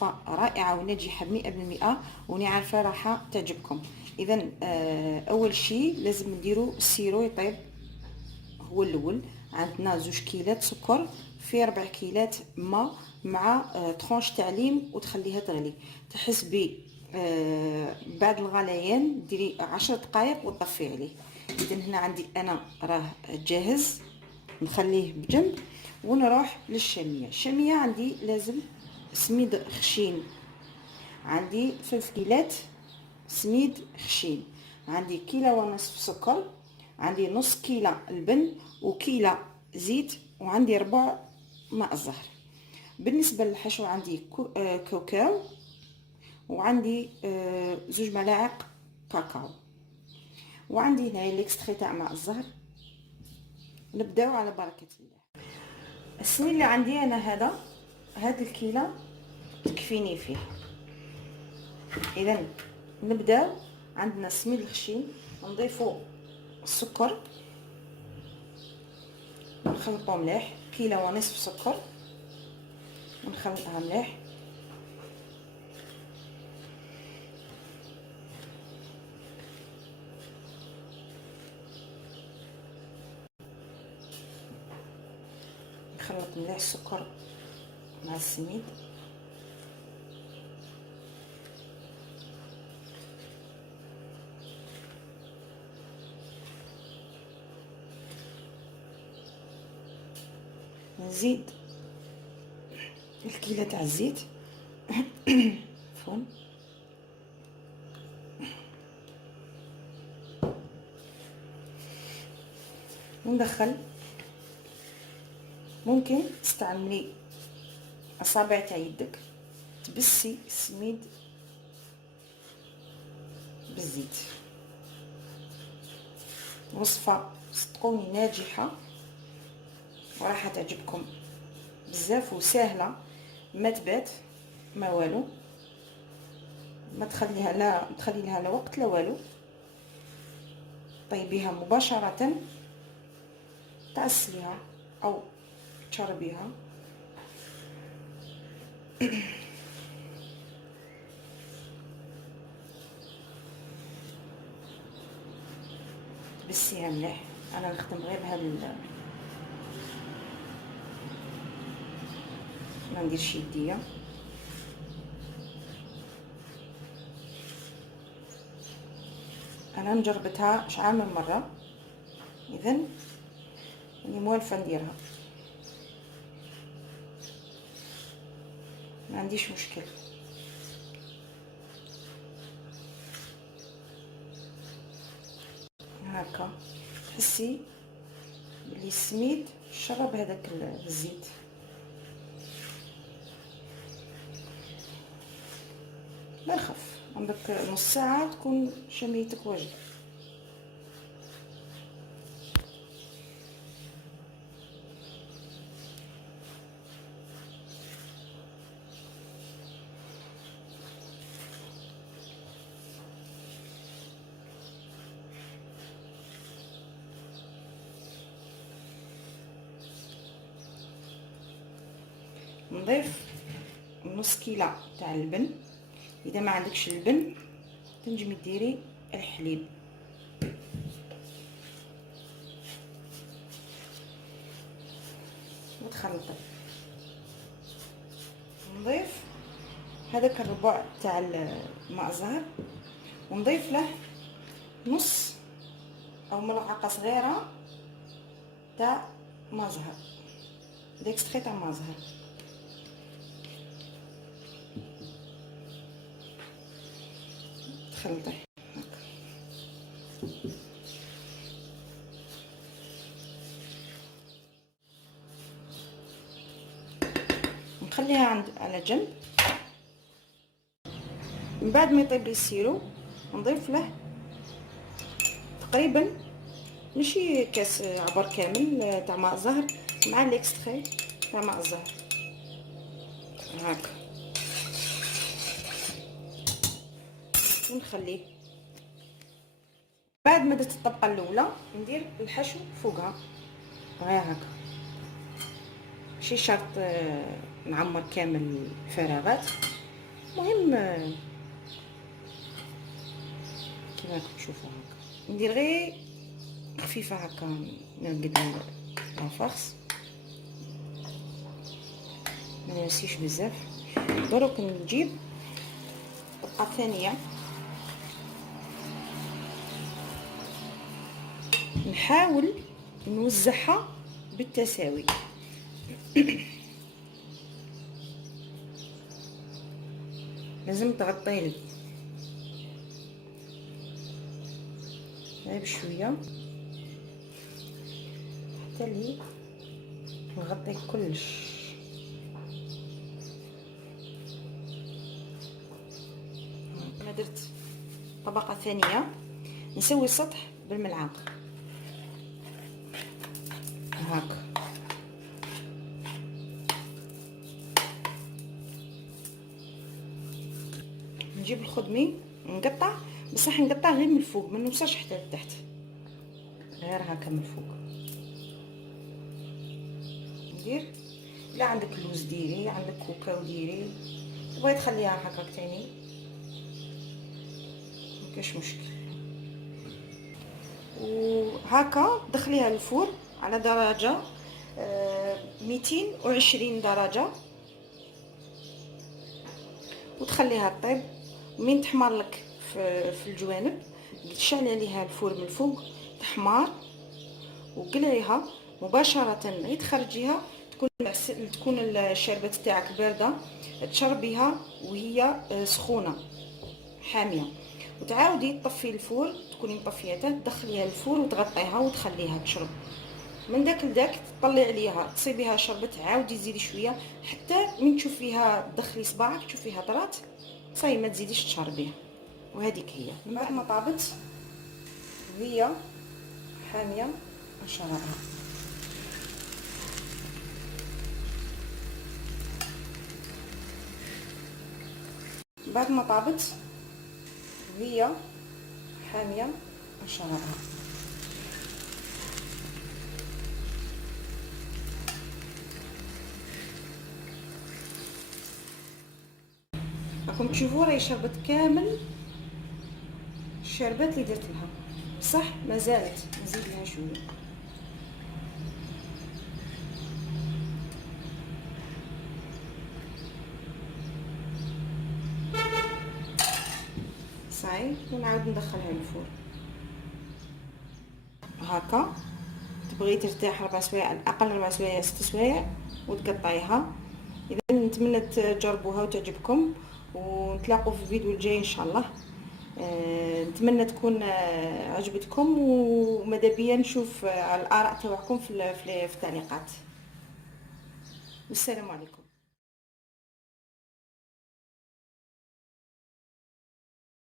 وصفة رائعة وناجحة 100%، وني عارفة راح تعجبكم. اذا اول شيء لازم نديرو السيرو يطيب. هو الاول عندنا 2 كيلات سكر في 4 كيلات ماء مع طرونش تاع ليم، وتخليها تغلي. تحسبي بعد الغليان ديري 10 دقائق وتطفي عليه. اذا هنا عندي انا راه جاهز، نخليه بجنب ونروح للشاميه. الشاميه عندي لازم سميد خشين، عندي 5 كيلات سميد خشين، عندي كيلو ونصف سكر، عندي نص كيلو لبن وكيلو زيت، وعندي ربع ماء الزهر. بالنسبه للحشو عندي كاكاو، وعندي 2 ملاعق كاكاو، وعندي هنا ليكستري تاع ماء الزهر. نبداو على بركه الله. السميد اللي عندي انا هذا الكيلو تكفيني فيه. اذا نبداو. عندنا السميد الخشين نضيفو السكر ونخلطو مليح، كيلو ونصف سكر ونخلطها مليح. نخلط مليح السكر مع السميد. نزيد الكيلة تاع الزيت فون، وندخل. ممكن تستعملي اصابع تاع يدك تبسي السميد بالزيت. وصفة صدقوني ناجحة وراح تعجبكم بزاف وسهله، ما تبات ما والو، ما تخلي لها لا وقت لا والو. طيبيها مباشره، تعسليها او تشربيها. تبسيها مليح. انا نخدم غير بهذا، ما نديرش يديا. انا مجربتها شحال من مره، اذا راني موالفه نديرها، ما عنديش مشكل. هكا تحسي بلي السميد شرب هذاك الزيت. لا يخف، عندك نص ساعه تكون شميتك واجده. نضيف نص كيلو تاع اللبن. اذا ما عندكش اللبن تنجمي ديري الحليب. وتخلطي. نضيف هذاك الربع تاع الماء الزهر، ونضيف له نص او ملعقه صغيره تاع ماء زهر، ديكستري تاع ماء زهر. تخلطي هكا. نخليها على جنب. من بعد ما يطيب لي السيرو نضيف له تقريبا ماشي كاس عبر كامل تاع ماء زهر مع ليكستري تاع ماء الزهر هكا، ونخليه. بعد ما درت الطبقه الاولى ندير الحشو فوقها غير هكا، ماشي شرط نعمر كامل الفراغات. المهم كيما راكم تشوفوا هكا ندير غير خفيفه هكا، نقد لافارس ما نسيش بزاف. دروك نجيب طبقه ثانيه نحاول نوزعها بالتساوي. لازم تغطيه غير بشويه حتى لي نغطي كلش. انا درت طبقه ثانيه نسوي السطح بالملعقه هاك. نجيب الخدمي نقطع، بصح نقطع غير من الفوق، ما نوصلش حتى لتحت، غير هكا من الفوق. ندير لا عندك لوز ديري، عندك كوكاو ديري، بغيت تخليها هكاك تاني مكاش مشكل. وهكا دخليها الفور على درجه 220 درجه وتخليها طيب. ومن تحمر لك في الجوانب تشعلي عليها الفور من الفوق تحمر وقلعيها مباشره غير تخرجيها، تكون الشربات تاعك بارده، تشربيها وهي سخونه حاميه، وتعاودي تطفي الفور، تكوني مطفياتها تدخليها الفور وتغطيها وتخليها تشرب. من داك لداك تطلعي عليها تصيبيها شربت، عاودي تزيدي شويه حتى من تشوفيها تدخلي صباعك تشوفيها طرات صاي ما تزيديش تشربيها. وهذيك هي من بعد ما طابت وهي حاميه نشربها. بعد ما طابت وهي حاميه نشربها. راكم تشوفوا راهي شربت كامل الشربات اللي درت لها، بصح ما زالت نزيد لها شويه. صاي ونعاود ندخلها للفور هكا. تبغي ترتاح 4 سوايع، الاقل 4 سوايع 6 سوايع وتقطعيها. اذا نتمنى تجربوها وتعجبكم، ونتلاقوا في الفيديو الجاي ان شاء الله. نتمنى تكون عجبتكم، وماذا بيا نشوف الاراء تاعكم في التعليقات. والسلام عليكم.